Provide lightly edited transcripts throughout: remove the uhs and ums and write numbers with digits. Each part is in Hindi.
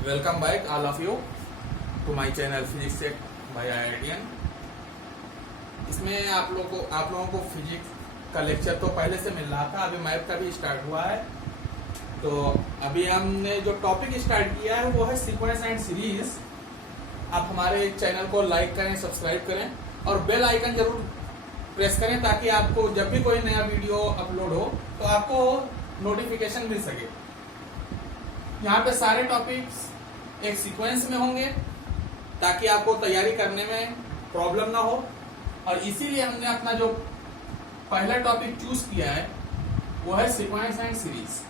Welcome back all of you to my channel Physics Tech by IITian। इसमें आप लोगों को फिजिक्स का लेक्चर तो पहले से मिल रहा था, अभी मैथ का भी स्टार्ट हुआ है। तो अभी हमने जो टॉपिक स्टार्ट किया है वो है सीक्वेंस एंड सीरीज। आप हमारे चैनल को लाइक करें, सब्सक्राइब करें और बेल आइकन जरूर प्रेस करें ताकि आपको जब भी कोई नया वीडियो अपलोड हो तो आपको नोटिफिकेशन मिल सके। यहाँ पे सारे टॉपिक्स एक सीक्वेंस में होंगे ताकि आपको तैयारी करने में प्रॉब्लम ना हो, और इसीलिए हमने अपना जो पहला टॉपिक चूज किया है वो है सीक्वेंस एंड सीरीज।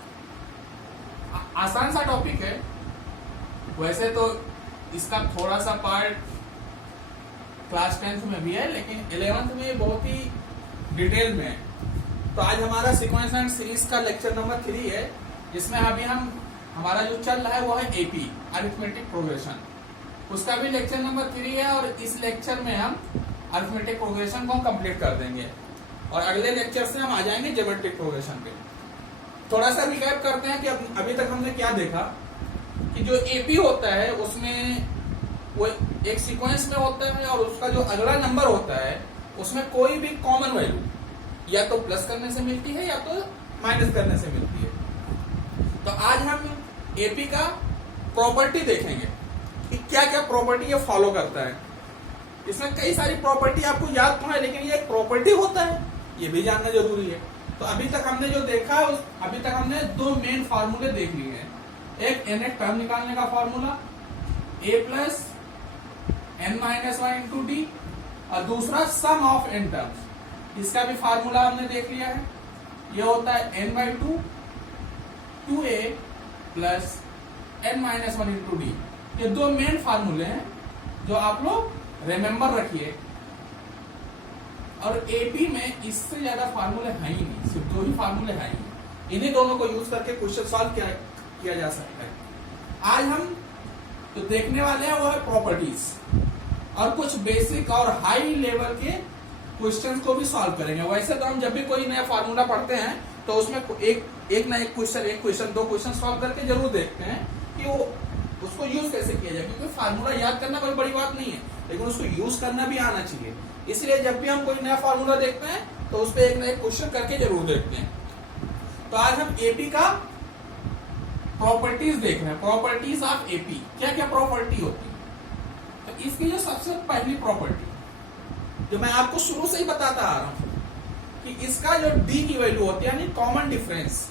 आसान सा टॉपिक है, वैसे तो इसका थोड़ा सा पार्ट क्लास 10th में भी है लेकिन 11th में बहुत ही डिटेल में है। तो आज हमारा सीक्वेंस एंड सीरीज का लेक्चर नंबर 3 है, जिसमें अभी हमारा जो चल रहा है वो है एपी अरिथमेटिक प्रोग्रेशन। उसका भी लेक्चर नंबर 3 है और इस लेक्चर में हम अरिथमेटिक प्रोग्रेशन को कंप्लीट कर देंगे और अगले लेक्चर से हम आ जाएंगे ज्योमेट्रिक प्रोग्रेशन पे। थोड़ा सा रिकैप करते हैं कि अभी तक हमने क्या देखा कि जो एपी होता है उसमें वो एक सीक्वेंस में होता है और उसका जो अगला नंबर होता है उसमें कोई भी कॉमन वैल्यू या तो प्लस करने से मिलती है या तो माइनस करने से मिलती है। तो आज हम एपी का प्रॉपर्टी देखेंगे कि क्या क्या प्रॉपर्टी ये फॉलो करता है। इसमें कई सारी प्रॉपर्टी आपको याद तो है लेकिन ये एक प्रॉपर्टी होता है, ये भी जानना जरूरी है। तो अभी तक हमने जो देखा अभी तक हमने दो मेन फार्मूले देख लिए हैं, एक एन टर्म निकालने का formula a plus N minus one into d और दूसरा सम ऑफ एन टर्म्स। इसका भी फार्मूला हमने देख लिया है, ये होता है N by two A plus N minus one into D. ये दो मेन फार्मूले हैं जो आप लोग रिमेंबर रखिए। और एपी में इससे ज्यादा फार्मूले हैं ही नहीं, सिर्फ दो ही फार्मूले हैं ही। इन्हीं दोनों को यूज करके क्वेश्चन सॉल्व किया जा सकता है। आज हम तो देखने वाले हैं वो है प्रॉपर्टीज और कुछ बेसिक और हाई लेवल के क्वेश्चंस को भी सॉल्व करेंगे। वैसे तो हम जब भी कोई नया फार्मूला पढ़ते हैं तो उसमें एक ना एक क्वेश्चन दो क्वेश्चन सॉल्व करके जरूर देखते हैं कि वो उसको यूज कैसे किया जाए, क्योंकि फार्मूला याद करना कोई बड़ी बात नहीं है लेकिन उसको यूज करना भी आना चाहिए। इसलिए जब भी हम कोई नया फार्मूला देखते हैं तो उस पर एक ना एक क्वेश्चन करके जरूर देखते हैं। तो आज हम एपी का प्रॉपर्टीज देख रहे हैं, प्रॉपर्टीज ऑफ एपी। क्या क्या प्रॉपर्टी होती है? तो इसकी जो सबसे पहली प्रॉपर्टी जो मैं आपको शुरू से ही बताता आ रहा हूं कि इसका जो डी की वैल्यू होती है यानी कॉमन डिफरेंस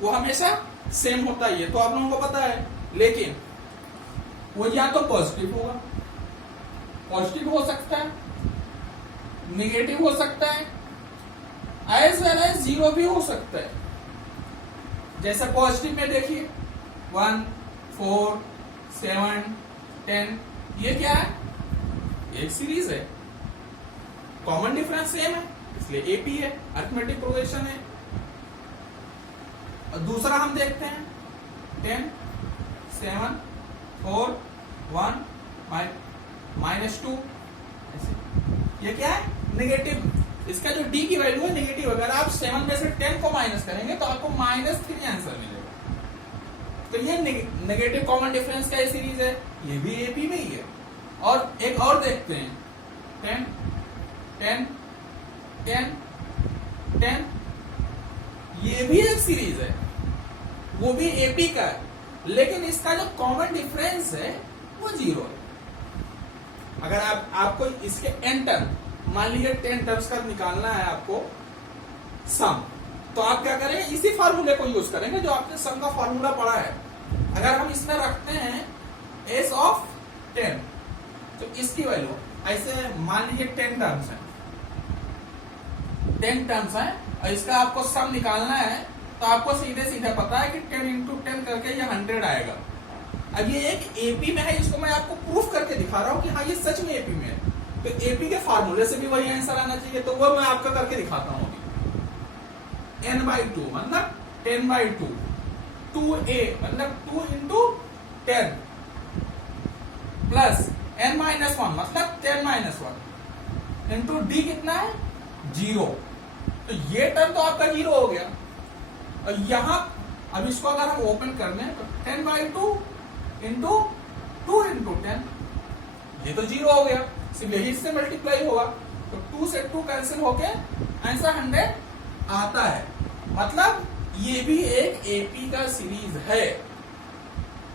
वो हमेशा सेम होता ही है, तो आप लोगों को पता है। लेकिन वो या तो पॉजिटिव होगा, पॉजिटिव हो सकता है, निगेटिव हो सकता है, एज वेल एज जीरो भी हो सकता है। जैसे पॉजिटिव में देखिए 1, 4, 7, 10, ये क्या है? एक सीरीज है, कॉमन डिफरेंस सेम है इसलिए एपी है, अरिथमेटिक प्रोग्रेशन है। और दूसरा हम देखते हैं 10, 7, 4, 1, -2, ये क्या है? नेगेटिव। इसका जो डी की वैल्यू है नेगेटिव। अगर आप 7 में से 10 को माइनस करेंगे तो आपको -3 आंसर मिलेगा। तो ये नेगेटिव कॉमन डिफरेंस का सीरीज है, ये भी एपी में ही है। और एक और देखते हैं 10, 10, 10, 10, ये भी एक सीरीज है, वो भी एपी का है लेकिन इसका जो कॉमन डिफरेंस है वो 0 है। अगर आपको इसके n टर्म मान लीजिए 10 टर्म्स का निकालना है आपको सम, तो आप क्या करेंगे? इसी फार्मूले को यूज करेंगे जो आपने सम का फार्मूला पढ़ा है। अगर हम इसमें रखते हैं s ऑफ 10 तो इसकी वैल्यू ऐसे मान लीजिए 10 टर्म्स है, 10 टर्म्स है और इसका आपको सम निकालना है तो आपको सीधे सीधे पता है कि 10 इंटू 10 करके ये 100 आएगा। अब ये एक एपी में है, इसको मैं आपको प्रूफ करके दिखा रहा हूं कि हाँ ये सच में एपी में है। तो एपी के फार्मूले से भी वही आंसर आना चाहिए, तो वो मैं आपका करके दिखाता हूं। n/2 मतलब 10/2, 2a मतलब 2 इंटू 10 प्लस n-1 मतलब 10-1 इंटू डी कितना है? 0। तो ये टर्म तो आपका 0 हो गया। और यहां अब इसको अगर हम ओपन कर लें तो 10/2 इंटू 2 इंटू 10, ये तो 0 हो गया, सिर्फ यही इससे मल्टीप्लाई होगा, तो 2 से 2 कैंसिल होके आंसर 100 आता है। मतलब ये भी एक एपी का सीरीज है,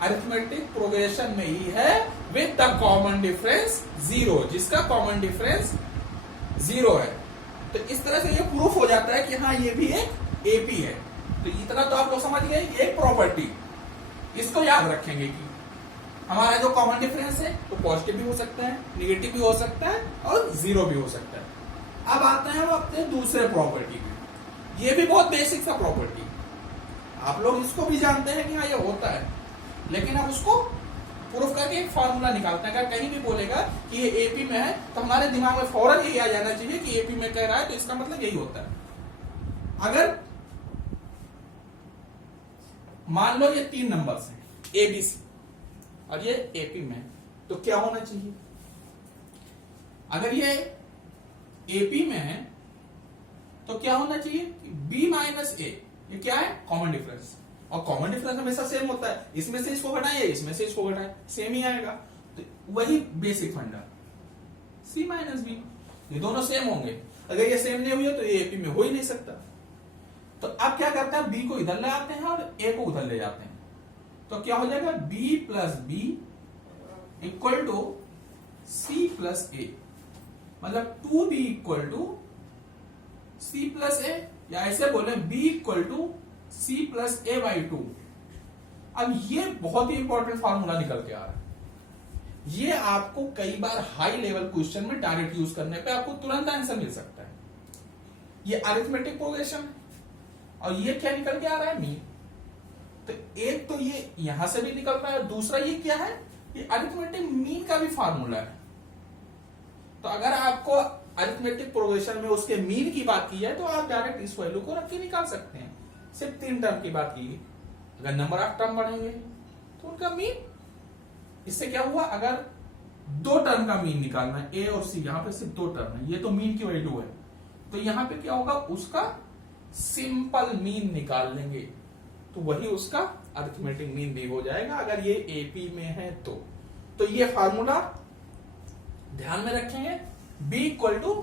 अरिथमेटिक प्रोग्रेशन में ही है, विद द कॉमन डिफरेंस 0, जिसका कॉमन डिफरेंस 0 है। तो इस तरह से ये प्रूफ हो जाता है कि हाँ ये भी एक एपी है। तो इतना तो आप लोग समझ गए, ये एक प्रॉपर्टी, इसको याद रखेंगे कि हमारा जो कॉमन डिफरेंस है वो पॉजिटिव भी हो सकता है, निगेटिव भी हो सकता है और 0 भी हो सकता है। अब आते हैं हम अपने दूसरे प्रॉपर्टी में, ये भी बहुत बेसिक सा प्रॉपर्टी, आप लोग इसको भी जानते हैं कि हाँ ये होता है, लेकिन अब उसको प्रूफ करके एक फार्मूला निकालते हैं। अगर कहीं भी बोलेगा कि ये एपी में है तो हमारे दिमाग में फौरन यही आ जाना चाहिए कि एपी में कह रहा है तो इसका मतलब यही होता है। अगर मान लो ये 3 नंबर्स हैं एबीसी और ये एपी में, तो क्या होना चाहिए? अगर ये एपी में है तो क्या होना चाहिए? बी माइनस ए, ये क्या है? कॉमन डिफरेंस, और कॉमन डिफरेंस हमेशा सेम होता है, इसमें से इसको घटाएं, इसमें से इसको घटाएं, सेम ही आएगा। तो वही बेसिक फंडा, सी माइनस बी, ये दोनों सेम होंगे। अगर ये सेम नहीं हुई तो ये एपी में हो ही नहीं सकता। तो अब क्या करता है, बी को इधर ले आते हैं और ए को उधर ले जाते हैं, तो क्या हो जाएगा? B plus b equal to c plus a, मतलब 2b equal to c plus a, या ऐसे बोले b equal to c plus a by 2। अब ये बहुत ही इंपॉर्टेंट फॉर्मूला निकल के आ रहा है, ये आपको कई बार हाई लेवल क्वेश्चन में डायरेक्ट यूज करने पे आपको तुरंत आंसर मिल सकता है। ये अरिथमेटिक प्रोग्रेशन है और ये क्या निकल के आ रहा है? मीन। तो एक तो ये यहां से भी निकल रहा है, दूसरा ये क्या है? ये अरिथमेटिक मीन का भी फार्मूला है। तो अगर आपको अरिथमेटिक प्रोग्रेशन में उसके मीन की बात की जाए तो आप डायरेक्ट इस वैल्यू को रख के निकाल सकते हैं। सिर्फ 3 टर्म की बात की, अगर नंबर ऑफ टर्म बढ़ेंगे तो उनका मीन, इससे क्या हुआ? अगर 2 टर्म का मीन निकालना है, ए और सी, यहां पे सिर्फ 2 टर्म है, ये तो मीन की वैल्यू है, तो यहां पे क्या होगा? उसका सिंपल मीन निकाल लेंगे, तो वही उसका अरिथमेटिक मीन भी हो जाएगा अगर ये एपी में है तो ये फार्मूला ध्यान में रखेंगे, b इक्वल टू,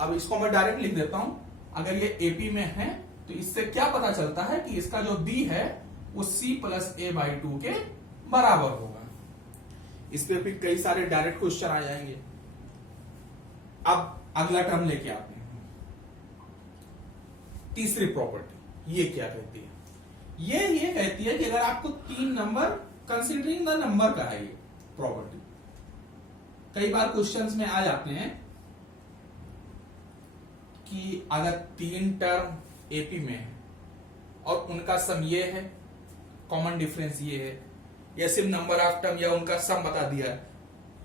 अब इसको मैं डायरेक्ट लिख देता हूं, अगर ये एपी में है तो इससे क्या पता चलता है कि इसका जो b है वो c प्लस ए बाई 2 के बराबर होगा। इस पे फिर कई सारे डायरेक्ट क्वेश्चन आ जाएंगे। अब अगला टर्म लेके आते हैं, तीसरी प्रॉपर्टी, ये क्या कहती है? ये कहती है कि अगर आपको 3 नंबर, कंसीडरिंग द नंबर का है ये प्रॉपर्टी, कई बार क्वेश्चंस में आ जाते हैं कि अगर 3 टर्म एपी में है और उनका सम ये है, कॉमन डिफरेंस ये है, या सिर्फ नंबर ऑफ टर्म या उनका सम बता दिया,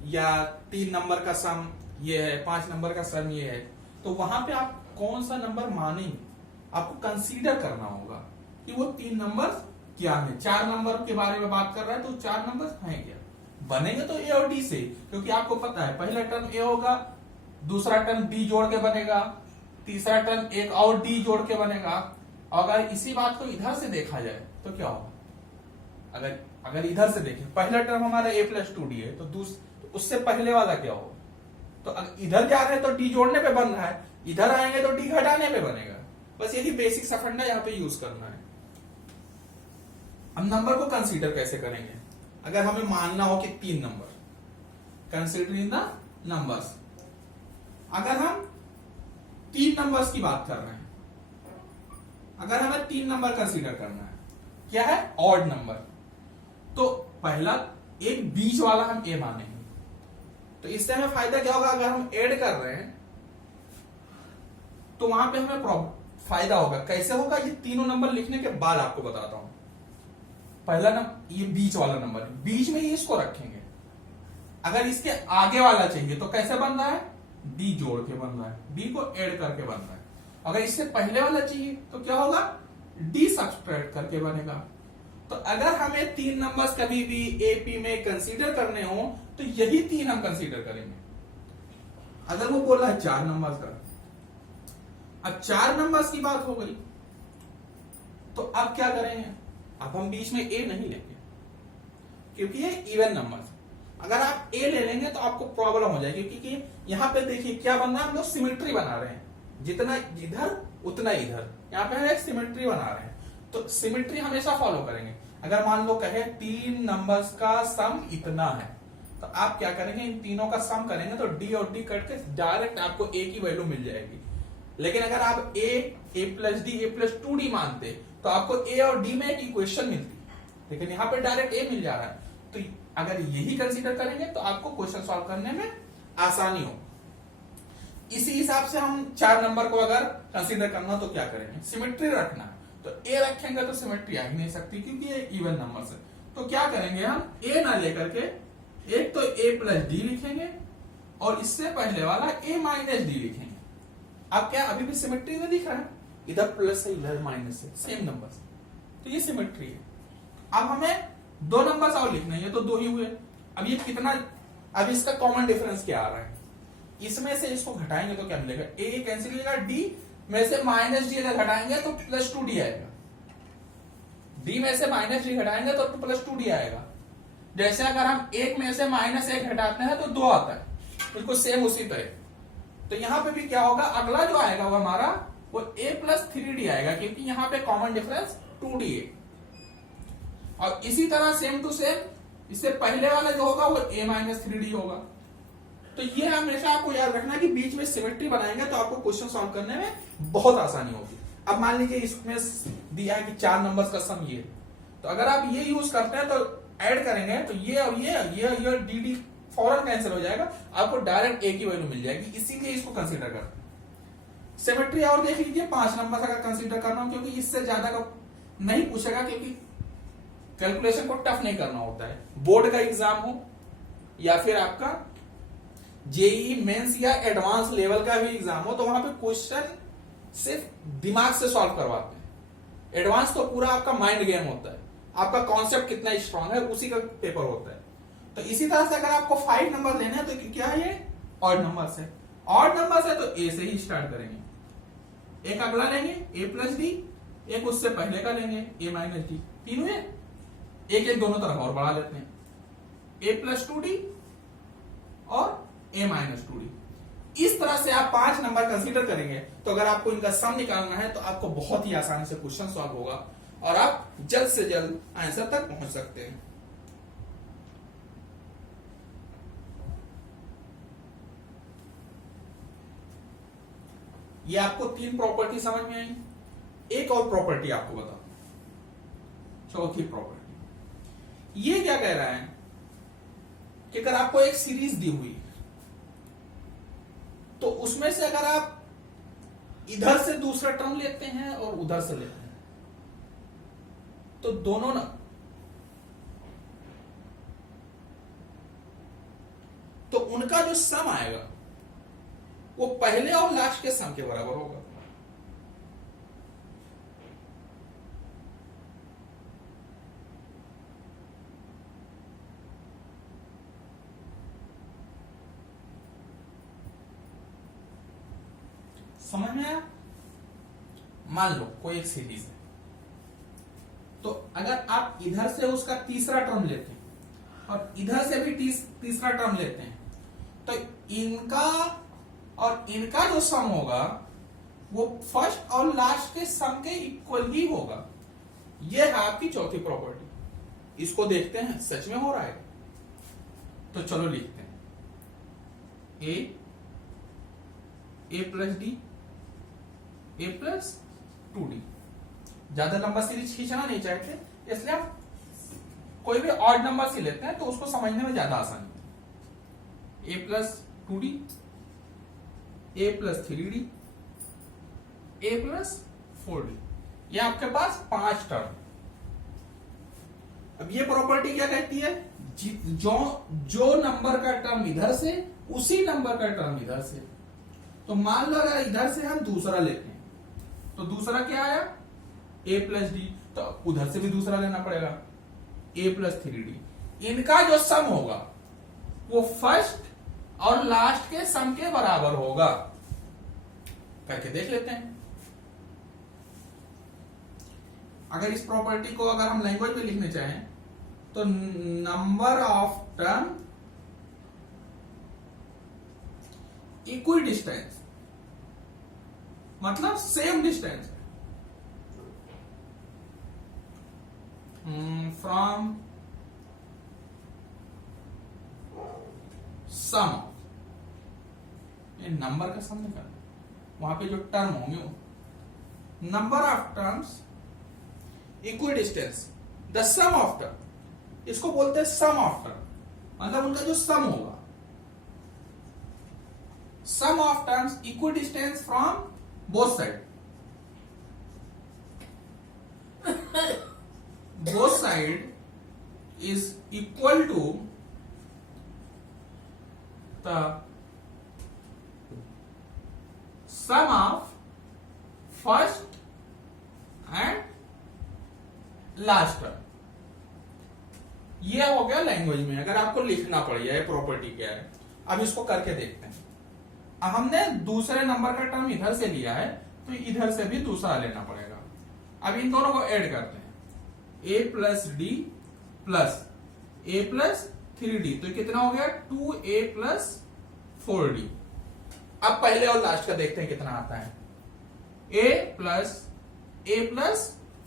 या 3 नंबर का सम ये है, 5 नंबर का सम ये है, तो वहां पे आप कौन सा नंबर मानेंगे? आपको कंसीडर करना होगा कि वो 3 नंबर क्या है। 4 नंबर के बारे में बात कर रहा है तो 4 नंबर हैं क्या? बनेंगे तो ए और डी से, क्योंकि आपको पता है पहला टर्म ए होगा, दूसरा टर्म डी जोड़ के बनेगा, तीसरा टर्म एक और डी जोड़ के बनेगा। और अगर इसी बात को इधर से देखा जाए तो क्या होगा? अगर इधर से देखें, पहला टर्म हमारा ए प्लस 2d है, तो उससे पहले वाला क्या होगा? तो अगर इधर जा रहे हैं तो डी जोड़ने पे बन रहा है, इधर आएंगे तो डी घटाने पे बनेगा। बस यही बेसिक सा फंडा यहाँ पे यूज करना है। हम नंबर को कंसीडर कैसे करेंगे? अगर हमें मानना हो कि 3 नंबर, कंसीडरिंग द नंबर्स, अगर हम 3 नंबर्स की बात कर रहे हैं, अगर हमें 3 नंबर कंसीडर करना है, क्या है? ऑड नंबर, तो पहला एक बीच वाला हम ए मानेंगे, तो इससे हमें फायदा क्या होगा? अगर हम ऐड कर रहे हैं तो वहां पे हमें फायदा होगा। कैसे होगा? ये तीनों नंबर लिखने के बाद आपको बताता हूं। पहला नंबर ये बीच वाला नंबर है, बीच में ही इसको रखेंगे। अगर इसके आगे वाला चाहिए तो कैसे बन रहा है? डी जोड़ के बन रहा है, डी को ऐड करके बन रहा है। अगर इससे पहले वाला चाहिए तो क्या होगा? डी सब्सट्रैक्ट करके बनेगा। तो अगर हमें 3 नंबर्स कभी भी एपी में कंसीडर करने हो तो यही 3 हम कंसीडर करेंगे। अगर वो बोला है 4 नंबर्स का, अब 4 नंबर्स की बात हो गई, तो अब क्या करेंगे? अब हम बीच में ए नहीं लेंगे, क्योंकि ये इवन नंबर। अगर आप ए ले लेंगे तो आपको प्रॉब्लम हो जाएगी, क्योंकि यहाँ पे देखिए क्या बन रहा है, हम लोग सिमेट्री बना रहे हैं, जितना इधर उतना इधर, यहाँ पे हम एक सिमेट्री बना रहे हैं। तो सिमेट्री हमेशा फॉलो करेंगे। अगर मान लो कहे 3 नंबर्स का सम इतना है, तो आप क्या करेंगे, इन तीनों का सम करेंगे तो डी और डी कट के डायरेक्ट आपको ए की वैल्यू मिल जाएगी। लेकिन अगर आप a plus d a plus 2d मानते तो आपको ए और डी में एक इक्वेशन मिलती, लेकिन यहाँ पे डायरेक्ट ए मिल जा रहा है। तो अगर यही कंसीडर करेंगे तो आपको क्वेश्चन सॉल्व करने में आसानी हो। इसी हिसाब से हम 4 नंबर को अगर कंसीडर करना तो क्या करेंगे, सिमेट्री रखना, तो ए रखेंगे तो सिमेट्री आ ही नहीं सकती क्योंकि ये इवन नंबर है। तो क्या करेंगे, हम ए ना लेकर के एक तो ए प्लस डी लिखेंगे और इससे पहले वाला ए माइनस डी लिखेंगे। अब क्या अभी भी सिमेट्री में दिख रहा है, इधर प्लस है इधर माइनस है, सेम नंबर, तो ये सिमेट्री है। अब हमें 2 नंबर और लिखना है, ये तो 2 ही हुए। अब ये कितना, अब इसका कॉमन डिफरेंस क्या आ रहा है, इसमें से इसको घटाएंगे तो क्या मिलेगा, ए कैंसिल हो जाएगा, डी में से माइनस डी अगर घटाएंगे तो प्लस 2d आएगा, डी में से माइनस डी घटाएंगे तो प्लस 2d आएगा। जैसे अगर हम 1 में से -1 घटाते हैं तो 2 आता है, बिल्कुल सेम उसी तरह। तो यहां पे भी क्या होगा, अगला जो आएगा वो हमारा वो a प्लस 3d आएगा, क्योंकि यहां पे कॉमन डिफरेंस 2d है। और इसी तरह सेम टू सेम इससे पहले वाला जो होगा वो a माइनस 3d होगा। तो ये हमेशा आपको याद रखना कि बीच में सिमेट्री बनाएंगे तो आपको क्वेश्चन सॉल्व करने में बहुत आसानी होगी। अब मान लीजिए इसमें दिया है कि 4 नंबर्स का सम ये, तो अगर आप ये यूज करते हैं तो ऐड करेंगे तो ये और ये डी डी फौरन कैंसिल हो जाएगा, आपको डायरेक्ट ए की वैल्यू मिल जाएगी, इसीलिए इसको कंसीडर करते हैं। सिमेट्री और देख लीजिए 5 नंबर का कंसीडर करना हूं, क्योंकि इससे ज्यादा का नहीं पूछेगा, क्योंकि कैलकुलेशन को टफ नहीं करना होता है। बोर्ड का एग्जाम हो या फिर आपका जेईई मेंस या एडवांस लेवल का भी एग्जाम हो, तो वहां पे क्वेश्चन सिर्फ दिमाग से सॉल्व करवाते हैं। एडवांस तो पूरा आपका माइंड गेम होता है, आपका कॉन्सेप्ट कितना स्ट्रांग है उसी का पेपर होता है। तो इसी तरह से अगर आपको 5 नंबर लेने हैं तो क्या है, ये ऑड नंबर है। ऑड नंबर है तो ए से ही स्टार्ट करेंगे, एक अगला लेंगे ए प्लस डी, एक उससे पहले का लेंगे ए माइनस डी, 3 हुए, एक दोनों तरफ और बढ़ा लेते हैं, ए प्लस 2d और ए माइनस 2d। इस तरह से आप 5 नंबर कंसीडर करेंगे तो अगर आपको इनका सम निकालना है तो आपको बहुत ही आसानी से क्वेश्चन सॉल्व होगा और आप जल्द से जल्द आंसर तक पहुंच सकते हैं। ये आपको 3 प्रॉपर्टी समझ में आई। एक और प्रॉपर्टी आपको बताओ, चौथी प्रॉपर्टी। ये क्या कह रहा है कि अगर आपको एक सीरीज दी हुई तो उसमें से अगर आप इधर से दूसरा टर्म लेते हैं और उधर से लेते हैं तो दोनों ना, तो उनका जो सम आएगा वो पहले और लास्ट के सम के बराबर होगा। समझ में आया? मान लो कोई एक सीरीज है, तो अगर आप इधर से उसका तीसरा टर्म लेते हैं और इधर से भी तीसरा टर्म लेते हैं तो इनका और इनका जो सम होगा वो फर्स्ट और लास्ट के सम के इक्वल ही होगा। यह है आपकी चौथी प्रॉपर्टी। इसको देखते हैं सच में हो रहा है, तो चलो लिखते हैं a plus d a plus 2d। ज्यादा लंबा सीरीज खींचना नहीं चाहते, इसलिए आप कोई भी ऑड नंबर से लेते हैं तो उसको समझने में ज्यादा आसानी है। ए प्लस 2d ए प्लस 3d ए प्लस 4d, ये आपके पास 5 टर्म। अब ये प्रॉपर्टी क्या कहती है, जो नंबर का टर्म इधर से उसी नंबर का टर्म इधर से। तो मान लो अगर इधर से हम दूसरा लेते हैं तो दूसरा क्या आया a प्लस डी, तो उधर से भी दूसरा लेना पड़ेगा a प्लस 3d। इनका जो सम होगा वो फर्स्ट और लास्ट के सम के बराबर होगा। करके देख लेते हैं। अगर इस प्रॉपर्टी को अगर हम लैंग्वेज में लिखने चाहें तो number of term equal distance मतलब सेम डिस्टेंस फ्रॉम सम, ये नंबर का सम निकालना, वहां पे जो टर्म होंगे number of terms equal distance the sum of term, इसको बोलते हैं सम ऑफ टर्म, मतलब उनका जो सम होगा, sum of terms equal distance from both side, both side is equal to the sum of first and last term। यह हो गया लैंग्वेज में, अगर आपको लिखना पड़ जाए प्रॉपर्टी क्या है। अब इसको करके देखते हैं। अब हमने दूसरे नंबर का टर्म इधर से लिया है, तो इधर से भी दूसरा लेना पड़ेगा। अब इन दोनों को ऐड करते हैं, a plus D plus a plus 3d, तो कितना हो गया 2a प्लस 4d। अब पहले और लास्ट का देखते हैं कितना आता है, a प्लस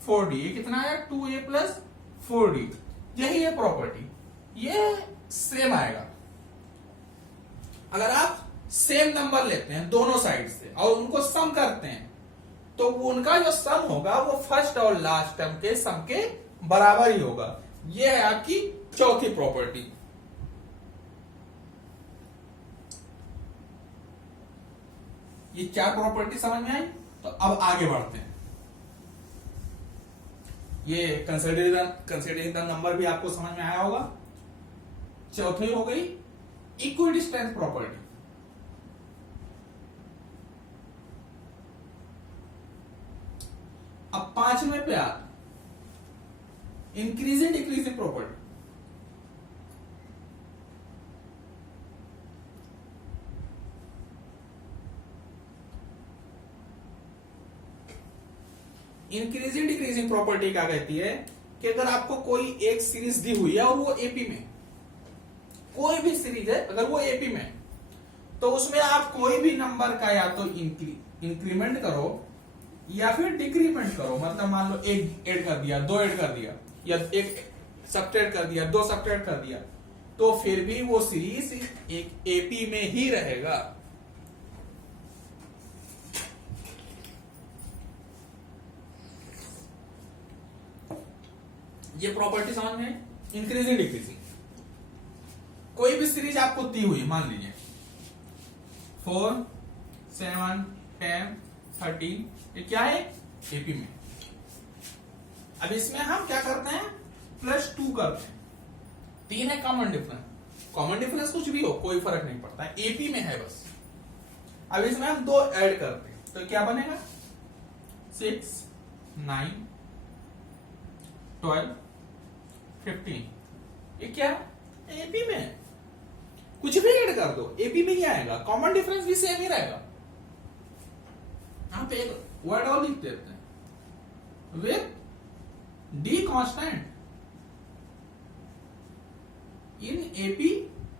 4d, ये कितना आया 2a प्लस 4d। यही है प्रॉपर्टी, ये सेम आएगा। अगर आप सेम नंबर लेते हैं दोनों साइड से और उनको सम करते हैं, तो उनका जो सम होगा वो फर्स्ट और लास्ट टर्म के सम के बराबर ही होगा। ये है आपकी चौथी प्रॉपर्टी। ये चार प्रॉपर्टी समझ में आई, तो अब आगे बढ़ते हैं। ये कंसिडरिंग द नंबर भी आपको समझ में आया होगा। चौथी हो गई इक्वल डिस्टेंस प्रॉपर्टी। अब पांचवें पे आते increasing decreasing property. Increasing decreasing property क्या कहती है कि अगर आपको कोई एक सीरीज दी हुई है और वो एपी में, कोई भी सीरीज है अगर वो एपी में, तो उसमें आप कोई भी नंबर का या तो इंक्रीमेंट करो या फिर डिक्रीमेंट करो। मतलब मान लो एक ऐड कर दिया, दो ऐड कर दिया, या एक सब्ट्रैक्ट कर दिया, दो सब्ट्रैक्ट कर दिया, तो फिर भी वो सीरीज एक एपी में ही रहेगा। ये प्रॉपर्टी समझ में, इंक्रीजिंग डिक्रीजिंग। कोई भी सीरीज आपको दी हुई, मान लीजिए 4, 7, 10, 13, ये क्या है एपी में। अब इसमें हम क्या करते हैं, +2 करते हैं। 3 है कॉमन डिफरेंस, कॉमन डिफरेंस कुछ भी हो कोई फर्क नहीं पड़ता है, एपी में है बस। अब इसमें हम 2 ऐड करते हैं, तो क्या बनेगा 6, 9, 12, 15। ये क्या एपी में है, कुछ भी ऐड कर दो एपी में ही आएगा, कॉमन डिफरेंस भी सेम ही रहेगा। यहां पे एक वर्ड और लिख देते हैं, with D constant in AP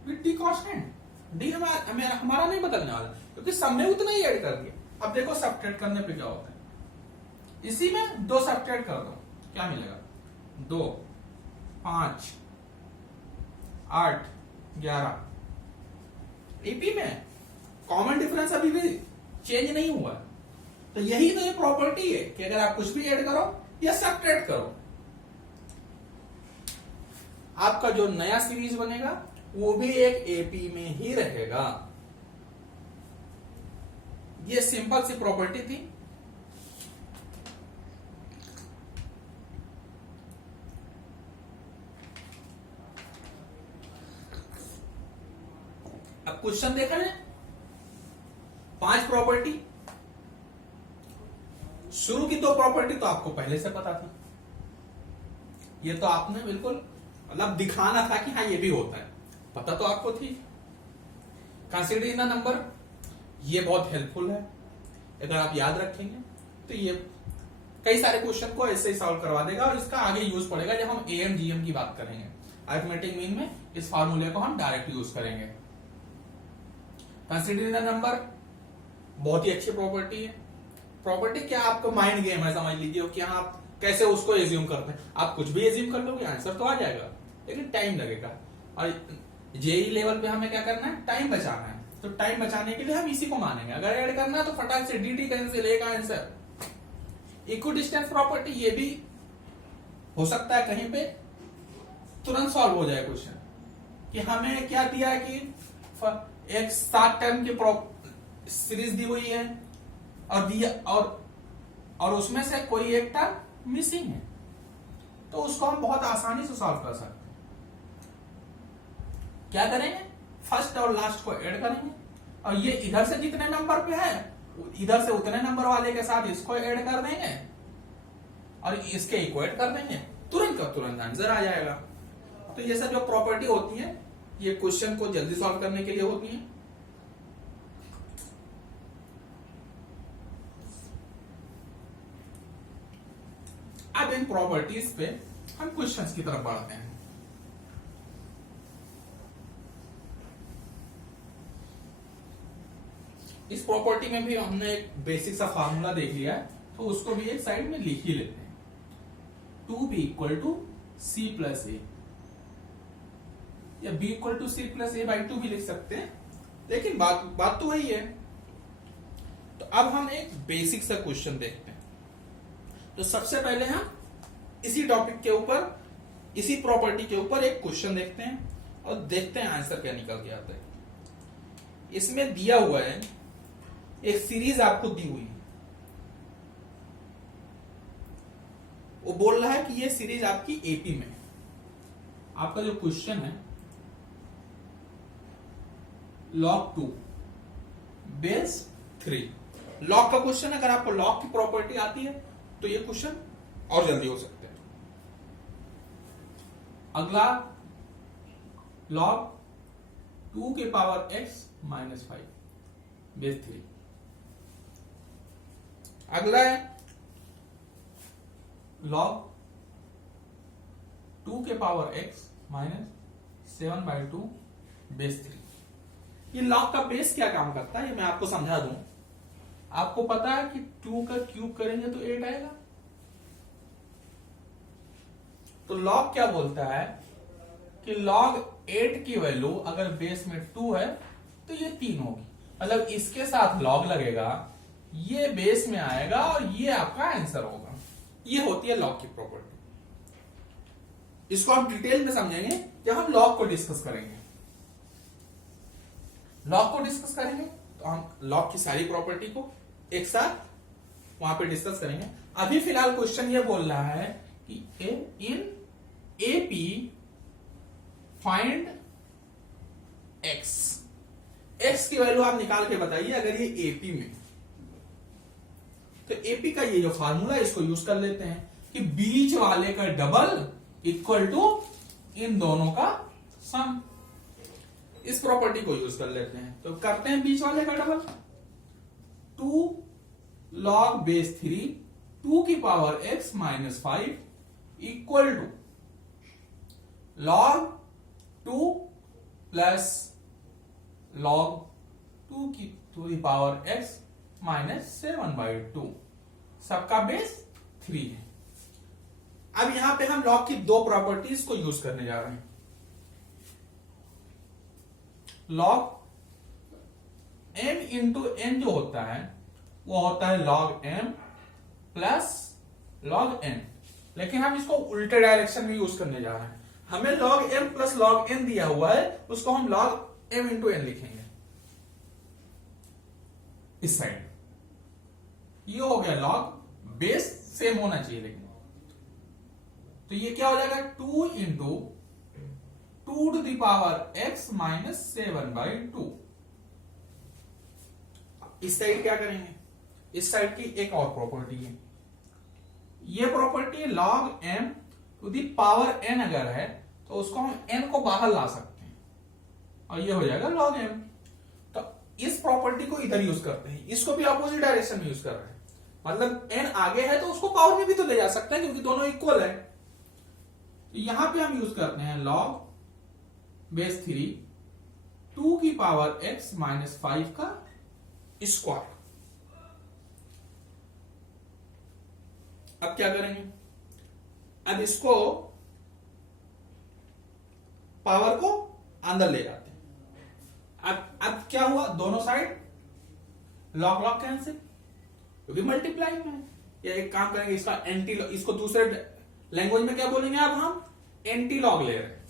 with D constant. D हमारा नहीं बदलने वाला, क्योंकि सब में उतना ही ऐड कर दिया। अब देखो सब्ट्रैक्ट करने पे क्या होता है, इसी में 2 सब्ट्रैक्ट कर दो, क्या मिलेगा 2, 5, 8, 11। एपी में कॉमन डिफरेंस अभी भी चेंज नहीं हुआ। तो यही तो ये प्रॉपर्टी है कि अगर आप कुछ भी ऐड करो या सब्ट्रैक्ट करो, आपका जो नया सीरीज बनेगा वो भी एक एपी में ही रहेगा। ये सिंपल सी प्रॉपर्टी थी। अब क्वेश्चन देखा है, 5 प्रॉपर्टी। शुरू की 2 प्रॉपर्टी तो आपको पहले से पता थी, ये तो आपने बिल्कुल मतलब दिखाना था कि हाँ ये भी होता है, पता तो आपको थी। कंसीडरिंग द नंबर, ये बहुत हेल्पफुल है। अगर आप याद रखेंगे तो ये कई सारे क्वेश्चन को ऐसे ही सॉल्व करवा देगा और इसका आगे यूज पड़ेगा जब हम एम जीएम की बात करेंगे। अरिथमेटिक मीन में इस फार्मूले को हम डायरेक्ट यूज करेंगे। कंसीडरिंग द नंबर बहुत ही अच्छी प्रॉपर्टी है। प्रॉपर्टी क्या, आपका माइंड गेम है, समझ लीजिए कि आप कैसे उसको एज्यूम करते हैं। आप कुछ भी एज्यूम कर लोगे, आंसर तो आ जाएगा, लेकिन टाइम लगेगा। और जेई लेवल पे हमें क्या करना है, टाइम बचाना है। तो टाइम बचाने के लिए हम इसी को मानेंगे। अगर ऐड करना है तो फटाक से dt कैंसिल, एक आंसर। इक्विडिस्टेंस प्रॉपर्टी ये भी हो सकता है कहीं पे तुरंत सॉल्व हो जाए क्वेश्चन, कि हमें क्या दिया है कि एक 7 टर्म की सीरीज दी हुई है और दिया और उसमें से कोई एक टर्म मिसिंग है, तो उसको हम बहुत आसानी से सॉल्व कर सकते हैं। क्या करेंगे, फर्स्ट और लास्ट को ऐड करेंगे और ये इधर से जितने नंबर पे है इधर से उतने नंबर वाले के साथ इसको ऐड कर देंगे और इसके इक्वेट कर देंगे, तुरंत का तुरंत आंसर आ जाएगा। तो ये सब जो प्रॉपर्टी होती है ये क्वेश्चन को जल्दी सॉल्व करने के लिए होती है। अब इन प्रॉपर्टीज पे हम क्वेश्चंस की तरफ बढ़ते हैं। इस प्रॉपर्टी में भी हमने एक बेसिक सा फार्मूला देख लिया है, तो उसको भी एक साइड में लिख ही लेते हैं। 2b equal to c plus a, या b equal to c plus a by 2 भी लिख सकते हैं, लेकिन बात तो वही है। तो अब हम एक बेसिक सा क्वेश्चन देखते हैं। तो सबसे पहले हम इसी टॉपिक के ऊपर, इसी प्रॉपर्टी के ऊपर एक क्वेश्चन देखते हैं और देखते हैं आंसर क्या निकल के आता है। इसमें दिया हुआ है एक सीरीज आपको दी हुई है, वो बोल रहा है कि ये सीरीज आपकी एपी में। आपका जो क्वेश्चन है log 2 बेस 3 लॉग का क्वेश्चन, अगर आपको लॉग की प्रॉपर्टी आती है तो ये क्वेश्चन और जल्दी हो सकते हैं। अगला log 2 के पावर x माइनस 5 बेस 3। अगला है log 2 के पावर x माइनस 7/2 बेस 3। ये log का बेस क्या काम करता है ये मैं आपको समझा दूं। आपको पता है कि 2 का क्यूब करेंगे तो 8 आएगा। तो log क्या बोलता है कि log 8 की वैल्यू अगर बेस में 2 है तो ये 3 होगी, मतलब इसके साथ log लगेगा, ये बेस में आएगा और ये आपका आंसर होगा। ये होती है log की प्रॉपर्टी। इसको हम डिटेल में समझेंगे जब हम log को डिस्कस करेंगे। log को डिस्कस करेंगे तो हम log की सारी प्रॉपर्टी को एक साथ वहां पे डिस्कस करेंगे। अभी फिलहाल क्वेश्चन ये बोल रहा है कि इन एपी फाइंड एक्स की वैल्यू आप निकाल के बताइए अगर ये एपी में। तो एपी का ये जो फार्मूला है इसको यूज कर लेते हैं कि बीच वाले का डबल इक्वल टू इन दोनों का सम। इस प्रॉपर्टी को यूज कर लेते हैं, तो करते हैं बीच वाले का डबल। 2 log बेस 3 2 की power x minus 5 equal to log 2 plus log 2 की to the power x minus 7/2, सबका बेस 3 है। अब यहां पे हम log की दो प्रॉपर्टीज को यूज करने जा रहे हैं। log m इंटू n जो होता है वो होता है log m plus log n, लेकिन हम इसको उल्टे डायरेक्शन में यूज करने जा रहे हैं। हमें log m plus log n दिया हुआ है, उसको हम log m इंटू n लिखेंगे इस साइड। ये हो गया log, बेस सेम होना चाहिए लेकिन। तो ये क्या हो जाएगा 2 into 2 to the power x minus 7/2। इस साइड क्या करेंगे, इस साइड की एक और प्रॉपर्टी है, ये property log m to the power n अगर है तो उसको हम n को बाहर ला सकते हैं और ये हो जाएगा log m। तो इस प्रॉपर्टी को इधर यूज करते हैं, इसको भी अपोजिट डायरेक्शन में यूज कर रहे हैं। मतलब n आगे है तो उसको पावर में भी तो ले जा सकते हैं क्योंकि दोनों इक्वल है। तो यहां पे हम यूज करते हैं log बेस 3 2 की पावर x माइनस 5 का स्क्वायर। अब क्या करेंगे, अब इसको पावर को अंदर ले जाते हैं। अब क्या हुआ, दोनों साइड लॉग लॉग कैंसिल क्योंकि मल्टीप्लाई में है। या एक काम करेंगे, इसका एंटी, इसको दूसरे लैंग्वेज में क्या बोलेंगे, अब हम एंटी लॉग ले रहे हैं।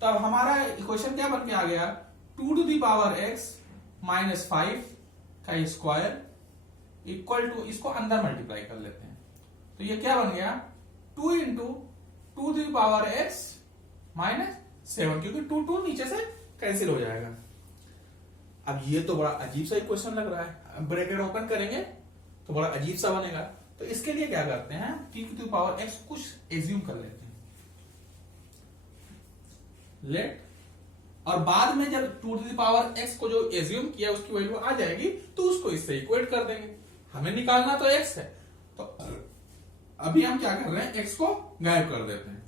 तो अब हमारा इक्वेशन क्या बन के आ गया, 2 to the power x minus 5 का स्क्वायर इक्वल टू, इसको अंदर मल्टीप्लाई कर लेते हैं तो ये क्या बन गया 2 into 2 to the power x minus 7 क्योंकि 2 नीचे से कैंसिल हो जाएगा। अब ये तो बड़ा अजीब सा इक्वेशन लग रहा है, ब्रैकेट ओपन करेंगे तो बड़ा अजीब सा बनेगा। तो इसके लिए क्या करते हैं, t to the power x कुछ एज्यूम कर लेते हैं, लेट, और बाद में जब 2 टू द पावर x को जो एज्यूम किया उसकी वैल्यू आ जाएगी तो उसको इससे इक्वेट कर देंगे। हमें निकालना तो x है, तो अभी हम क्या कर रहे हैं, x को गायब कर देते हैं।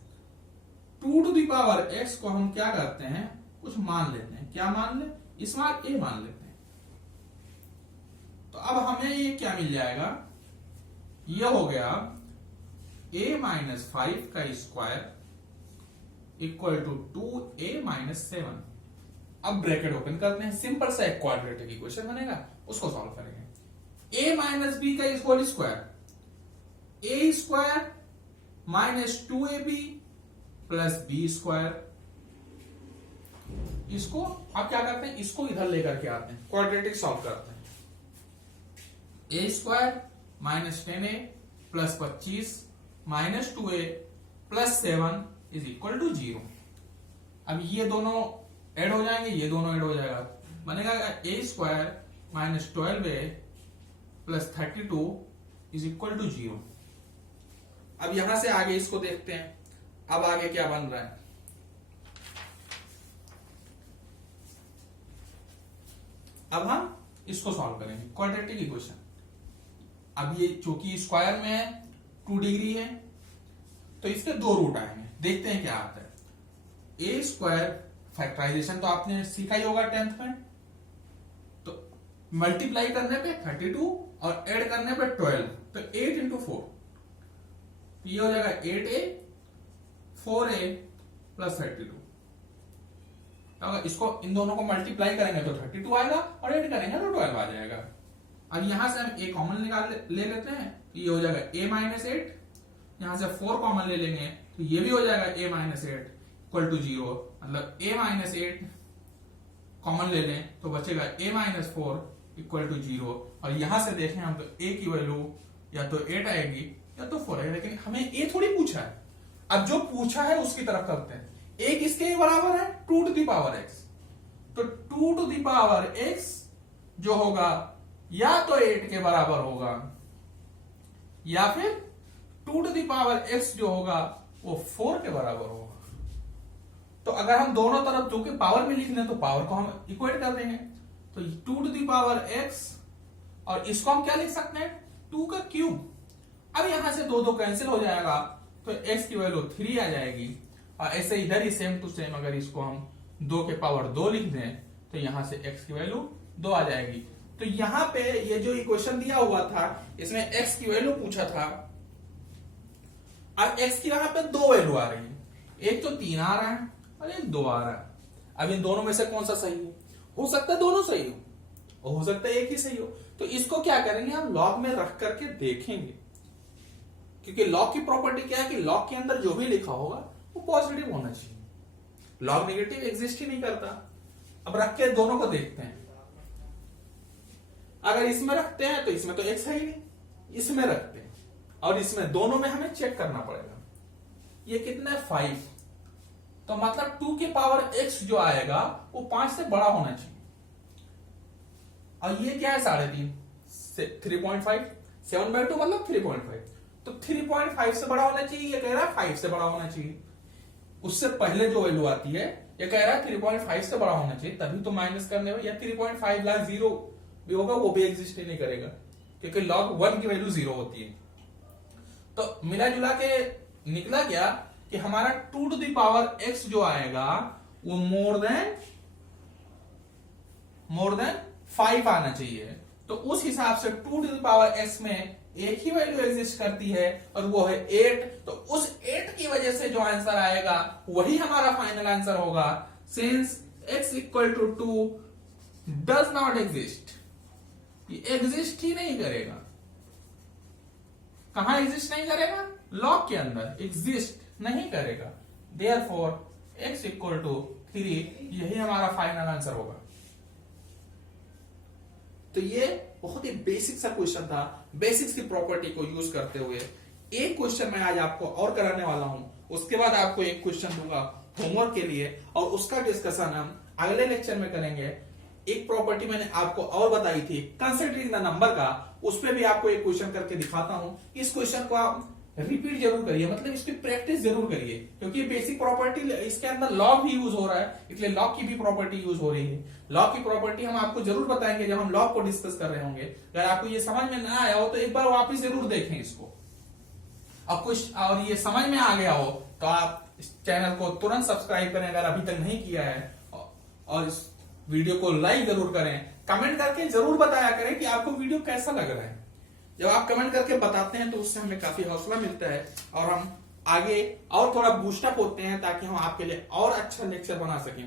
2 टू द पावर x को हम क्या करते हैं, कुछ मान लेते हैं। क्या मान ले, स्मॉल a मान लेते हैं। तो अब हमें ये क्या मिल जाएगा, ये हो गया a माइनस 5 का square equal to 2a minus 7। अब ब्रैकेट ओपन करते हैं, सिंपल सा एक क्वाड्रेटिक इक्वेशन बनेगा, उसको सॉल्व करेंगे। a माइनस b का whole square, a square minus 2ab plus b square. इसको अब क्या करते हैं, इसको इधर लेकर के आते हैं, क्वाड्रेटिक सॉल्व करते हैं। a square minus 10a plus 25 minus 2a plus 7 is equal to 0। अब ये दोनों ऐड हो जाएंगे, ये दोनों ऐड हो जाएगा, बनेगा a square minus 12a plus 32 is equal to 0। अब यहां से आगे इसको देखते हैं, अब आगे क्या बन रहा है। अब हम इसको सॉल्व करेंगे, क्वाड्रेटिक इक्वेशन। अब ये चूंकि स्क्वायर में है, 2 डिग्री है, तो इसके 2 रूट आएंगे, देखते हैं क्या आता है। a स्क्वायर फैक्टराइजेशन तो आपने सीखा ही होगा 10th में, तो मल्टीप्लाई करने पे 32 और ऐड करने पे 12, तो 8 इंटू 4, तो ये हो जाएगा 8a 4a प्लस 32। अगर इसको इन दोनों को मल्टीप्लाई करेंगे तो 32 आएगा और ऐड करेंगे तो 12 आ जाएगा। अब यहां से हम a कॉमन निकाल ले लेते हैं, तो ये हो जाएगा a माइनस 8, यहां से 4 कॉमन ले लेंगे तो ये भी हो जाएगा a माइनस 8 इक्वल टू 0। मतलब a माइनस 8 कॉमन ले लें तो बचेगा a माइनस 4 इक्वल टू 0। और यहां से देखें हम तो a की वैल्यू या तो 8 आएगी या तो 4 आएगी, लेकिन हमें a थोड़ी पूछा है। अब जो पूछा है उसकी तरफ करते हैं। a किसके बराबर है, 2 टू दी पावर x, तो 2 टू दी पावर x जो होगा या तो 8 के बराबर होगा या फिर 2 टू दी पावर x जो होगा वो 4 के बराबर होगा। तो अगर हम दोनों तरफ जो कि पावर में लिख लें तो पावर को हम इक्वेट कर देंगे, तो 2 टू दी पावर x और इसको हम क्या लिख सकते हैं, 2 का क्यूब। अब यहां से 2 कैंसिल हो जाएगा तो x की वैल्यू 3 आ जाएगी। और ऐसे इधर ही सेम टू सेम अगर इसको हम 2 के पावर 2 लिख दें तो यहां से x की वैल्यू 2 आ जाएगी। तो यहां पे ये जो इक्वेशन दिया हुआ था इसमें x की वैल्यू पूछा था, अब x की यहां पे 2 वैल्यू आ रही है, एक तो 3 आ रहा है और एक 2 आ रहा है। अब इन दोनों में से कौन सा सही हो सकता है दोनों सही हो सकता है एक ही सही हो। तो इसको क्या करेंगे, हम लॉग में रख करके देखेंगे, क्योंकि लॉग की प्रॉपर्टी क्या है कि लॉग के अंदर जो भी लिखा होगा वो पॉजिटिव होना चाहिए, लॉग नेगेटिव एग्जिस्ट ही नहीं करता। अब रख के दोनों को देखते हैं, अगर इसमें रखते हैं तो इसमें तो x है ही नहीं, इसमें रखते हैं और इसमें दोनों में हमें चेक करना पड़ेगा। ये कितना है 5, तो मतलब 2 की पावर x जो आएगा वो 5 से बड़ा होना चाहिए। और ये क्या है 3.5, 3.5, 7/2 मतलब 3.5, तो 3.5 से बड़ा होना चाहिए, ये कह रहा है 5 से बड़ा होना चाहिए। उससे पहले जो वैल्यू आती है ये कह रहा है 3.5 से बड़ा होना चाहिए, तभी तो माइनस करने में, या 3.5 + 0 भी होगा वो भी एग्जिस्ट ही नहीं करेगा, क्योंकि log 1 की वैल्यू 0 होती है। तो मिला जुला के निकला क्या कि हमारा 2 टू द पावर x जो आएगा वो मोर देन 5 आना चाहिए। तो उस हिसाब से 2 टू द पावर x में एक ही वैल्यू एग्जिस्ट करती है और वो है 8। तो उस 8 की वजह से जो आंसर आएगा वही हमारा फाइनल आंसर होगा। Since x equal to 2 does not exist, ये एग्जिस्ट ही नहीं करेगा। कहां एग्जिस्ट नहीं करेगा? लॉग के अंदर एग्जिस्ट नहीं करेगा। देयरफॉर x इक्वल टू 3 यही हमारा फाइनल आंसर होगा। तो ये बहुत ही बेसिक सा क्वेश्चन था। बेसिक्स की प्रॉपर्टी को यूज करते हुए एक क्वेश्चन मैं आज आपको और कराने वाला हूं। उसके बाद आपको एक क्वेश्चन दूंगा होमवर्क के लिए और उसका डिस्कशन हम अगले लेक्चर में करेंगे। एक प्रॉपर्टी मैंने आपको और बताई थी कंसीडरिंग द नंबर का, उस पर भी आपको एक क्वेश्चन करके दिखाता हूं। इस क्वेश्चन को आप रिपीट जरूर करिए, मतलब इसकी प्रैक्टिस जरूर करिए, क्योंकि बेसिक प्रॉपर्टी इसके अंदर लॉग भी यूज हो रहा है, इसलिए लॉग की भी प्रॉपर्टी यूज हो रही है। लॉग की प्रॉपर्टी हम आपको जरूर बताएंगे जब हम लॉग को डिस्कस कर रहे होंगे। अगर आपको ये समझ में ना आया हो तो एक बार वापस जरूर देखें इसको। अब कुछ और ये समझ में आ गया हो तो आप इस चैनल को तुरंत सब्सक्राइब करें अगर अभी तक नहीं किया है, और इस वीडियो को लाइक जरूर करें। कमेंट करके जरूर बताया करें कि आपको वीडियो कैसा लग रहा है। जब आप कमेंट करके बताते हैं तो उससे हमें काफी हौसला मिलता है और हम आगे और थोड़ा बूस्टअप होते हैं ताकि हम आपके लिए और अच्छा लेक्चर बना सकें।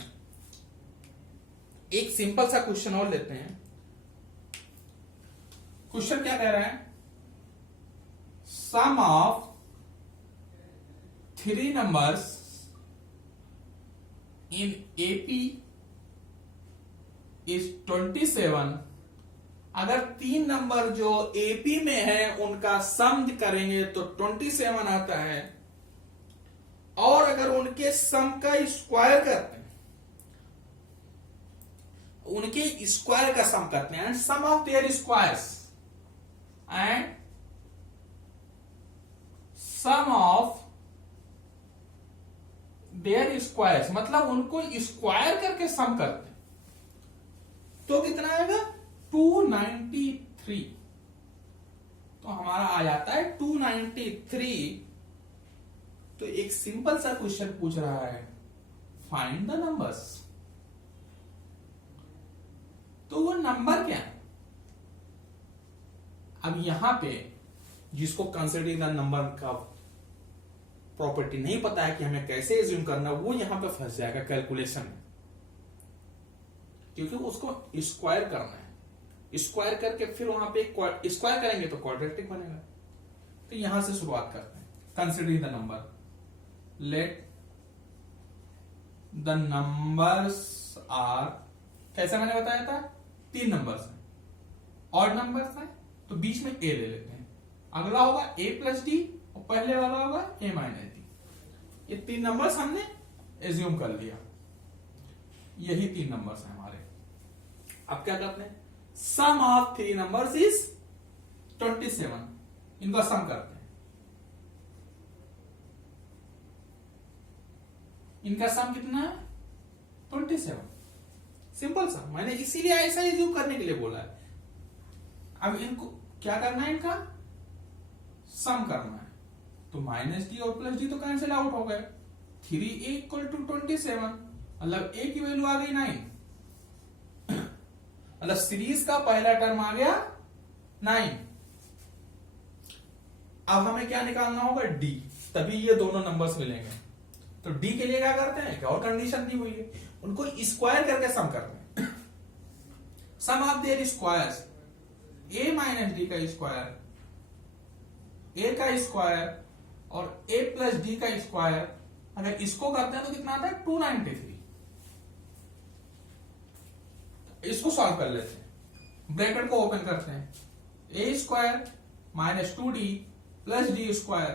एक सिंपल सा क्वेश्चन और लेते हैं। क्वेश्चन क्या कह रहा है? Sum of 3 numbers in AP is 27। अगर 3 नंबर जो एपी में है उनका सम करेंगे तो 27 आता है, और अगर उनके सम का स्क्वायर करते हैं, उनके स्क्वायर का सम करते हैं, and sum of their squares and sum of their squares, मतलब उनको स्क्वायर करके सम करते हैं, तो कितना आएगा? 293। तो हमारा आ जाता है 293। तो एक सिंपल सा क्वेश्चन पूछ रहा है फाइंड द नंबर्स। तो वो नंबर क्या है? अब यहां पे जिसको कंसीडरिंग द नंबर का प्रॉपर्टी नहीं पता है कि हमें कैसे एज्यूम करना, वो यहां पे फंस जाएगा कैलकुलेशन में, क्योंकि उसको स्क्वायर करना है। स्क्वायर करके फिर वहां पे स्क्वायर करेंगे तो क्वाड्रेटिक बनेगा। तो यहां से शुरुआत करते हैं। Considering the number, let the numbers are, कैसे मैंने बताया था? 3 नंबर्स हैं, ऑड नंबर्स हैं, तो बीच में ए ले लेते हैं। अगला होगा a प्लस डी और पहले वाला होगा a माइनस डी। ये 3 नंबर्स हमने एज्यूम कर लिया, यही 3 नंबर्स हैं हमारे। अब क्या करते हैं? Sum of 3 numbers is 27। इनका सम करते हैं। इनका सम कितना है? 27। सिंपल सा, मैंने इसीलिए ऐसा एज्यूम करने के लिए बोला है। अब इनको क्या करना है? इनका सम करना है। तो माइनस डी और प्लस डी तो कैंसिल आउट हो गए। 3a इक्वल टू 27, मतलब a की वैल्यू आ गई 9, मतलब सीरीज का पहला टर्म आ गया 9। अब हमें क्या निकालना होगा? d, तभी ये दोनों नंबर्स मिलेंगे। तो d के लिए क्या करते हैं? क्या और कंडीशन दी हुई है, उनको स्क्वायर करके सम करते हैं। Sum of their squares, a minus d का स्क्वायर, a का स्क्वायर और a प्लस डी का स्क्वायर, अगर इसको करते हैं तो कितना आता है? 293। इसको सॉल्व कर लेते हैं। ब्रैकेट को ओपन करते हैं। a square minus 2d plus D square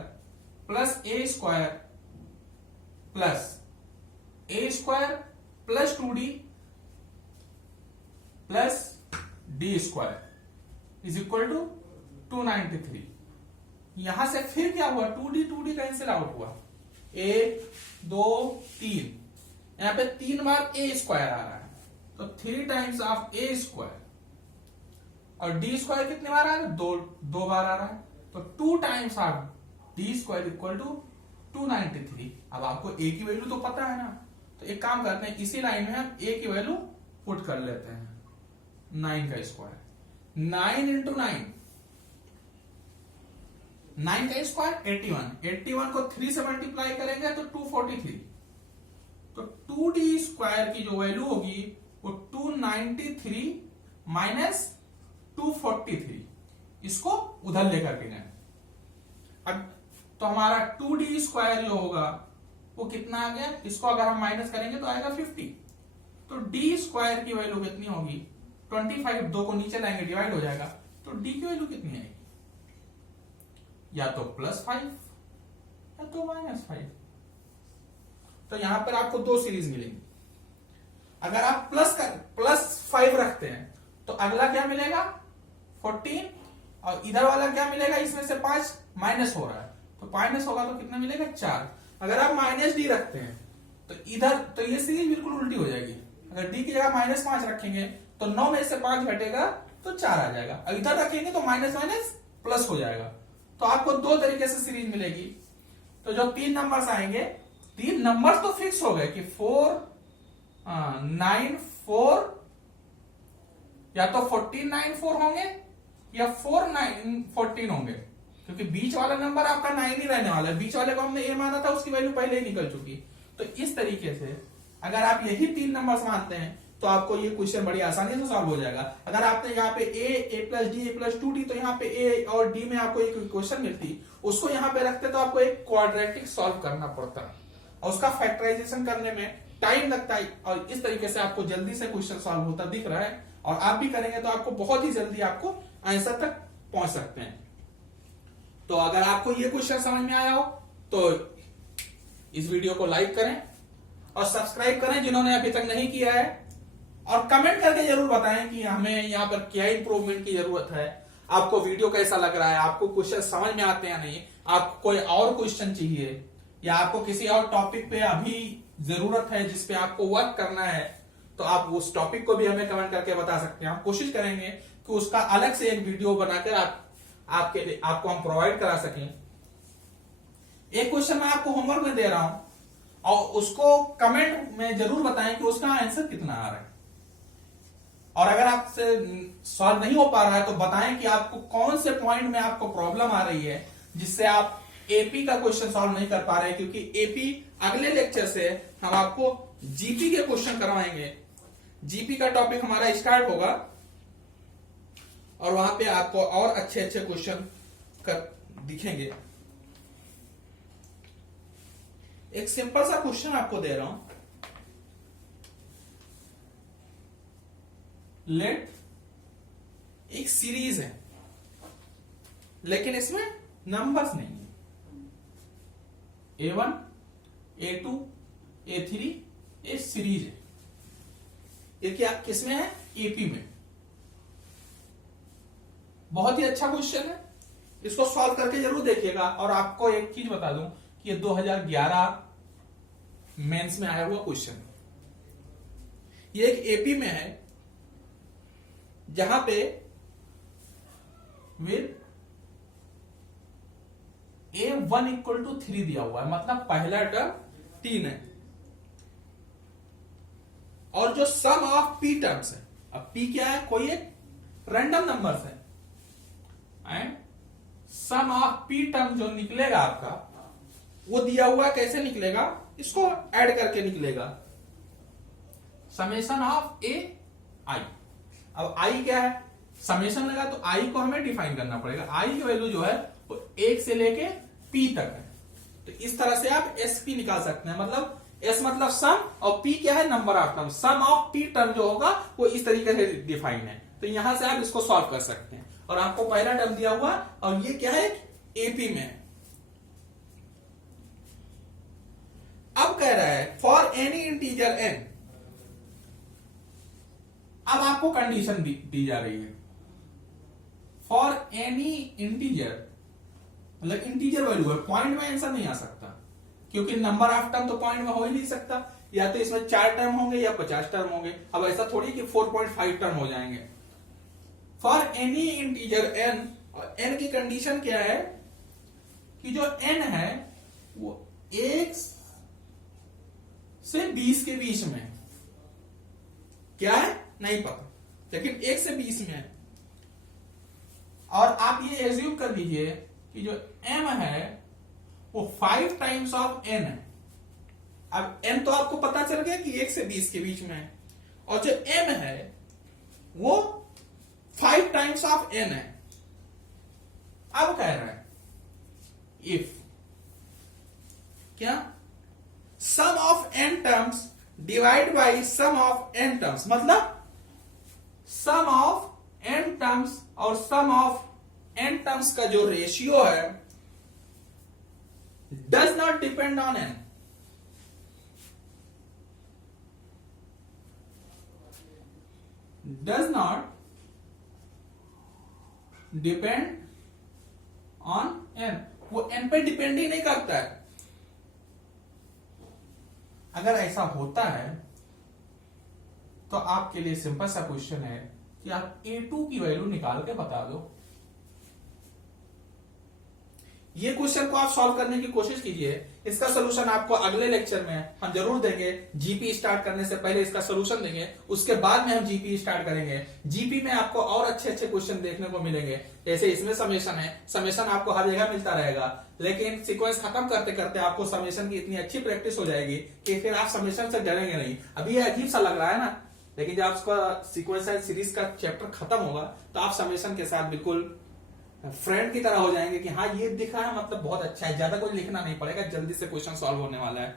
plus a square plus a square plus 2d plus d square is equal to 293। यहां से फिर क्या हुआ? 2d कैंसिल आउट हुआ। 1 2 3, यहां पे 3 बार a स्क्वायर आ रहा है, तो 3 टाइम्स ऑफ a स्क्वायर और डी स्क्वायर कितने बार आ रहा है, दो बार आ रहा है, तो 2 times of D square equal to 293। अब आपको ए की वैल्यू तो पता है ना, तो एक काम करते हैं, इसी लाइन में हम ए की वैल्यू पुट कर लेते हैं। 9 का स्क्वायर, 9 इंटू 9, 9 का स्क्वायर 81, 81 को 3 से मल्टीप्लाई करेंगे तो 243, तो 2d स्क्वायर की जो वैल्यू होगी वो 293 माइनस 243, इसको उधर लेकर के जाए। अब तो हमारा 2d स्क्वायर जो होगा वो कितना आ गया, इसको अगर हम माइनस करेंगे तो आएगा 50, तो d स्क्वायर की वैल्यू कितनी होगी 25, 2 को नीचे लाएंगे डिवाइड हो जाएगा, तो d की वैल्यू कितनी आएगी, या तो +5 या तो -5। तो यहां पर आपको 2 सीरीज मिलेंगी। अगर आप +5 रखते हैं तो अगला क्या मिलेगा 14, और इधर वाला क्या मिलेगा, इसमें से 5 माइनस हो रहा है, तो माइनस होगा तो कितना मिलेगा 4। अगर आप -d रखते हैं तो इधर, तो ये सीरीज बिल्कुल उल्टी हो जाएगी। अगर d की जगह -5 रखेंगे तो 9 में से 5 घटेगा तो 4 आ जाएगा, और इधर रखेंगे तो माइनस माइनस प्लस हो जाएगा। तो आपको 2 तरीके से सीरीज मिलेगी। तो जो 3 नंबर्स आएंगे, 3 नंबर्स तो फिक्स हो गए कि 4 9 4, या तो 14 9 4 होंगे या 4 9 14 होंगे, क्योंकि बीच वाला नंबर आपका 9 ही रहने वाला है। बीच वाले को हमने ए माना था, उसकी वैल्यू पहले ही निकल चुकी। तो इस तरीके से अगर आप यही 3 नंबर्स मानते हैं तो आपको ये क्वेश्चन बड़ी आसानी से सॉल्व हो जाएगा। अगर आपने यहाँ पे a plus D a plus 2d, तो यहाँ पे a और d में आपको एक क्वेश्चन मिलती, उसको यहाँ पे रखते तो आपको एक क्वाड्रेटिक सॉल्व करना पड़ता, और उसका फैक्टराइजेशन करने में टाइम लगता है, और इस तरीके से आपको जल्दी से क्वेश्चन सॉल्व होता दिख रहा है, और आप भी करेंगे तो आपको बहुत ही जल्दी आपको आंसर तक पहुंच सकते हैं। तो अगर आपको ये क्वेश्चन समझ में आया हो तो इस वीडियो को लाइक करें और सब्सक्राइब करें जिन्होंने अभी तक नहीं किया है, और कमेंट करके जरूर बताएं कि हमें यहाँ पर क्या इंप्रूवमेंट की जरूरत है, आपको वीडियो कैसा लग रहा है, आपको क्वेश्चन समझ में आते हैं या नहीं, आपको कोई और क्वेश्चन चाहिए, या आपको किसी और टॉपिक पे अभी जरूरत है जिसपे आपको वर्क करना है, तो आप उस टॉपिक को भी हमें कमेंट करके बता सकते हैं। हम कोशिश करेंगे कि उसका अलग से एक वीडियो बनाकर आपको हम प्रोवाइड करा सकें। एक क्वेश्चन मैं आपको होमवर्क में दे रहा हूं, और उसको कमेंट में जरूर बताएं कि उसका आंसर कितना आ रहा है, और अगर आपसे सॉल्व नहीं हो पा रहा है तो बताएं कि आपको कौन से पॉइंट में आपको प्रॉब्लम आ रही है जिससे आप एपी का क्वेश्चन सॉल्व नहीं कर पा रहे हैं, क्योंकि एपी अगले लेक्चर से हम आपको जीपी के क्वेश्चन करवाएंगे। जीपी का टॉपिक हमारा स्टार्ट होगा, और वहां पे आपको और अच्छे अच्छे क्वेश्चन दिखेंगे। एक सिंपल सा क्वेश्चन आपको दे रहा हूं, लेट एक सीरीज है लेकिन इसमें नंबर्स नहीं है, A1 A2 A3, ये सीरीज है। ये क्या किसमें है, एपी में। बहुत ही अच्छा क्वेश्चन है, इसको सॉल्व करके जरूर देखिएगा। और आपको एक चीज बता दूं कि ये 2011 मेंस में आया हुआ क्वेश्चन, ये एक एपी में है जहां पे विद A1 इक्वल टू 3 दिया हुआ है, मतलब पहला टर्म 3 है, और जो सम ऑफ p टर्म्स है, अब p क्या है, कोई एक रैंडम नंबर्स है, and sum of p term जो निकलेगा आपका वो दिया हुआ कैसे निकलेगा, इसको ऐड करके निकलेगा, समेशन ऑफ a i। अब i क्या है, समेशन लगा तो i को हमें डिफाइन करना पड़ेगा। i की वैल्यू जो है वो 1 से लेके p तक है, तो इस तरह से आप sp निकाल सकते हैं। मतलब s मतलब सम, और p क्या है, number of term. Sum of p term जो होगा वो इस तरीके से डिफाइन है, तो यहां से आप इसको सॉल्व कर सकते हैं। और आपको पहला टर्म दिया हुआ, और ये क्या है, एपी में है। अब कह रहा है फॉर एनी इंटीजर n, अब आपको कंडीशन दी जा रही है, फॉर एनी इंटीजर, मतलब इंटीजर वैल्यू है, पॉइंट में आंसर नहीं आ सकता, क्योंकि नंबर ऑफ टर्म तो पॉइंट में हो ही नहीं सकता, या तो इसमें 4 टर्म होंगे या 50 टर्म होंगे। अब ऐसा थोड़ी कि 4.5 टर्म हो जाएंगे। फॉर एनी इंटीजर n, और n की कंडीशन क्या है कि जो n है वो 1 से 20 के बीच में, क्या है नहीं पता, लेकिन 1 से 20 में है। और आप ये एज्यूम कर लीजिए कि जो m है वो 5 टाइम्स ऑफ n है। अब n तो आपको पता चल गया कि 1 से 20 के बीच में है, और जो m है वो 5 टाइम्स ऑफ n है। अब कह रहा है इफ क्या sum of n terms divide by sum of n terms, मतलब सम ऑफ n टर्म्स और सम ऑफ n टर्म्स का जो रेशियो है does not depend on n, does not depend on n, वो n पे डिपेंड ही नहीं करता है। अगर ऐसा होता है तो आपके लिए सिंपल सा क्वेश्चन है कि आप a2 की वैल्यू निकाल के बता दो। ये क्वेश्चन को आप सॉल्व करने की कोशिश कीजिए। इसका सोल्यूशन आपको अगले लेक्चर में हम जरूर देंगे। जीपी स्टार्ट करने से पहले इसका सोल्यूशन देंगे, उसके बाद में हम जीपी स्टार्ट करेंगे। जीपी में आपको और अच्छे अच्छे क्वेश्चन देखने को मिलेंगे। जैसे इसमें समेशन है, समेशन आपको हर जगह मिलता रहेगा, लेकिन सीक्वेंस खत्म करते करते आपको समेशन की इतनी अच्छी प्रैक्टिस हो जाएगी कि फिर आप समेशन से डरेंगे नहीं। अभी ये अजीब सा लग रहा है ना, लेकिन जब आपका सीक्वेंस सीरीज का चैप्टर खत्म होगा तो आप समेशन के साथ बिल्कुल फ्रेंड की तरह हो जाएंगे कि हाँ ये दिख रहा है मतलब बहुत अच्छा है, ज्यादा कुछ लिखना नहीं पड़ेगा, जल्दी से क्वेश्चन सॉल्व होने वाला है।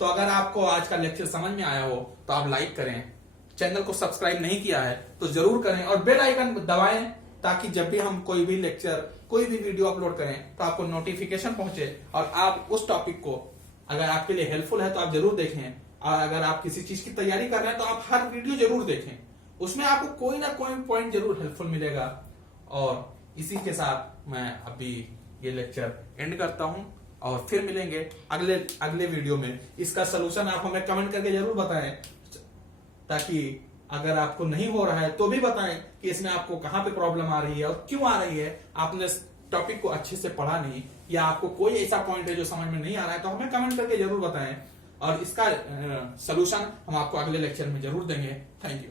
तो अगर आपको आज का लेक्चर समझ में आया हो तो आप लाइक करें, चैनल को सब्सक्राइब नहीं किया है तो जरूर करें, और बेल आइकन दबाएं ताकि जब भी हम कोई भी लेक्चर कोई भी वीडियो अपलोड करें तो आपको नोटिफिकेशन पहुंचे और आप उस टॉपिक को अगर आपके लिए हेल्पफुल है तो आप जरूर देखें। और अगर आप किसी चीज की तैयारी कर रहे हैं तो आप हर वीडियो जरूर देखें, उसमें आपको कोई ना कोई पॉइंट जरूर हेल्पफुल मिलेगा। और इसी के साथ मैं अभी ये लेक्चर एंड करता हूं और फिर मिलेंगे अगले वीडियो में। इसका सलूशन आप हमें कमेंट करके जरूर बताएं, ताकि अगर आपको नहीं हो रहा है तो भी बताएं कि इसमें आपको कहां पे प्रॉब्लम आ रही है और क्यों आ रही है। आपने टॉपिक को अच्छे से पढ़ा नहीं, या आपको कोई ऐसा पॉइंट है जो समझ में नहीं आ रहा है तो हमें कमेंट करके जरूर बताएं, और इसका सलूशन हम आपको अगले लेक्चर में जरूर देंगे। Thank you.